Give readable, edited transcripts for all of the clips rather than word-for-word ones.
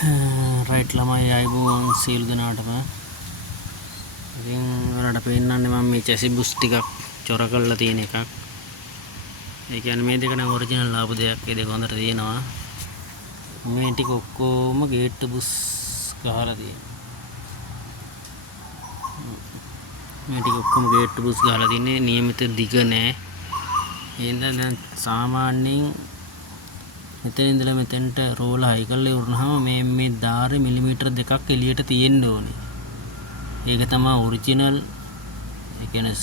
Right ළමයි ආයිබෝවන් සීල් දෙනාටම. ඉතින් ඔයාලට පෙන්නන්නේ මම මේ චැසි බුස් ටිකක් චොර කරලා තියෙන එකක්. ඒ කියන්නේ මේ දෙක නම් ඔරිජිනල් ආපු දෙයක්. ඒ දෙක හොඳට තියෙනවා. මේ ටික ඔක්කොම ගේට් බුස් ගහලා තියෙනවා. මේ ටික ඔක්කොම ගේට් බුස් ගහලා තින්නේ නියමිත දිග නෑ. එහෙනම් දැන් සාමාන්‍යයෙන් මෙතන ඉඳලා මෙතෙන්ට රෝල හයි කරලා ඉවරනහම මේ ධාරේ මිලිමීටර 2ක් එළියට තියෙන්න ඕනේ. ඒක තමයි ඔරිජිනල්. ඒ කියන්නේ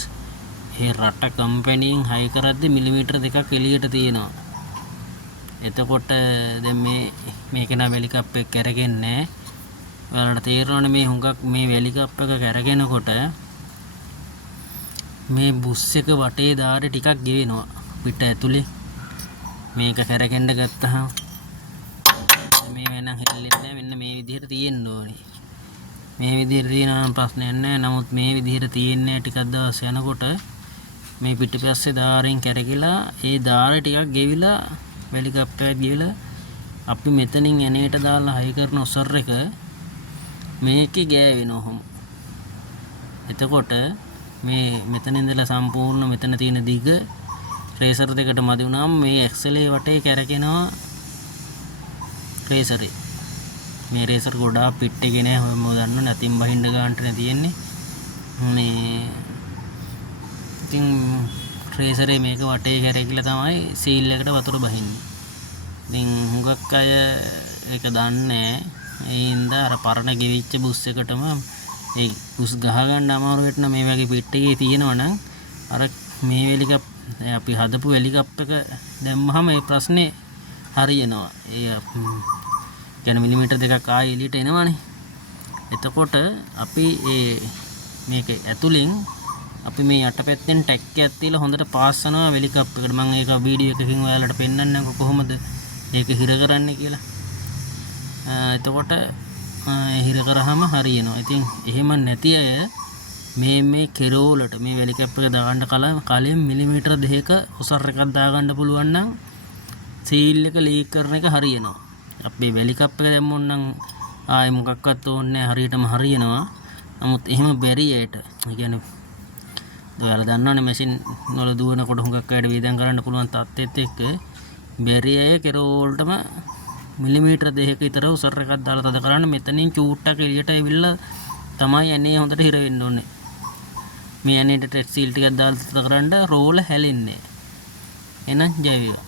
ඒ රට කම්පැනියෙන් හයි කරද්දි මිලිමීටර 2ක් එළියට තියෙනවා. එතකොට දැන් මේක නම් වැලි කප් එක කැරගෙන්නේ නැහැ. ඔයාලට තේරෙනවනේ මේ හුඟක් මේ වැලි කප් එක කැරගෙනකොට මේ බුස් එක වටේ ධාරේ ටිකක් ගෙවෙනවා පිට ඇතුලේ. මේක කැරගෙන්න ගත්තහම මේ වෙනං හෙල්ලෙන්නේ නැහැ. මෙන්න මේ විදිහට තියෙන්න ඕනේ. මේ විදිහට තියෙනවා නම් ප්‍රශ්නයක් නැහැ. නමුත් මේ විදිහට තියෙන්නේ ටිකක් දවස් යනකොට මේ පිටිපස්සේ ධාරයෙන් කැරකිලා ඒ ධාරේ ටිකක් ගෙවිලා වැලි කප් එකත් ගෙවිලා අපි මෙතනින් එනේට දාලා හයි කරන ඔසර් එක මේකේ ගෑවෙනවා ඔහොම. එතකොට මේ මෙතන ඉඳලා සම්පූර්ණ මෙතන තියෙන දිග රේසර් දෙකට මදි වුණාම මේ ඇක්සලේ වටේ කැරකෙනවා රේසරේ. මේ රේසර් ගොඩාක් පිට් එකේ නෑ. ඔයම දන්නවනේ නැතිම් බහින්න ගන්නට තියෙන්නේ. මේ ඉතින් රේසරේ මේක වටේ කැරකිලා තමයි සීල් එකට වතුර බහින්නේ. ඉතින් හුඟක් අය ඒක දන්නේ ඒ හින්දා අර පරණ ගෙවිච්ච බුස් එකටම ඒ බුස් ගහ ගන්න අමාරු වෙන්න මේ වගේ පිට් එකේ තියෙනවනම් අර මේ වෙලි කප් අපි හදපු වැලි කප් එක දැම්මහම මේ ප්‍රශ්නේ හරියනවා. ඒ කියන්නේ මිලිමීටර 2ක් ආයෙ එළියට එනවනේ. එතකොට අපි මේක ඇතුලෙන් අපි මේ යටපැත්තෙන් ටැක් එකක් තියලා හොඳට පාස් කරනවා වැලි කප් එකට. මම ඒක වීඩියෝ එකකින් ඔයාලට පෙන්නන්නම්කො කොහොමද ඒක හිර කරන්නේ කියලා. එතකොට හිර කරාම හරියනවා. ඉතින් එහෙම නැති අය මේ කෙරෝලට මේ වැලි කැප් එක දාගන්න කලින් මිලිමීටර 2ක ඔසර් එකක් දාගන්න පුළුවන් නම් සීල් එක ලීක් කරන එක හරියනවා. අපි වැලි කැප් එක දැම්මොත් නම් ආයෙ මොකක්වත් ඕනේ නැහැ. හරියටම හරියනවා. නමුත් එහෙම බැරි අයට ඒ කියන්නේ ඔයාලා දන්නවනේ මැෂින් වල දුවනකොට හුඟක් අයට වේදම් කරන්න පුළුවන් තත්ත්වෙත් එක්ක බැරි අය කෙරෝලටම මිලිමීටර 2ක විතර ඔසර් එකක් දාලා තද කරන්න. මෙතනින් චූට්ටක් එළියට ඇවිල්ලා තමයි යන්නේ හොඳට හිර වෙන්න ඕනේ. මේ යන්නේට ටෙක් සීල් ටිකක් දාලා තද කරන්න රෝල හැලෙන්නේ. එහෙනම් ජය වේවා.